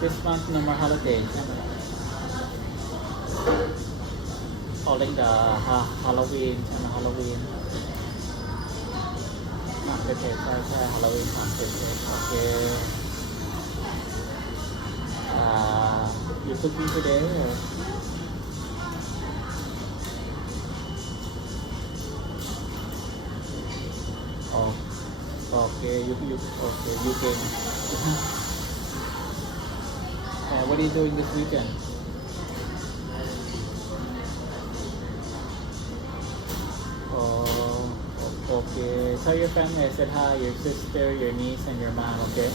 This month no more holidays ใช่ไหม calling the Halloween ใช่ไหม Halloween โอเคใช่ใช่ Halloween โอเคyou cooking today or oh okay you okay you can yeah, what are you doing this weekend oh okay tell your family I said hi your sister your niece and your mom okay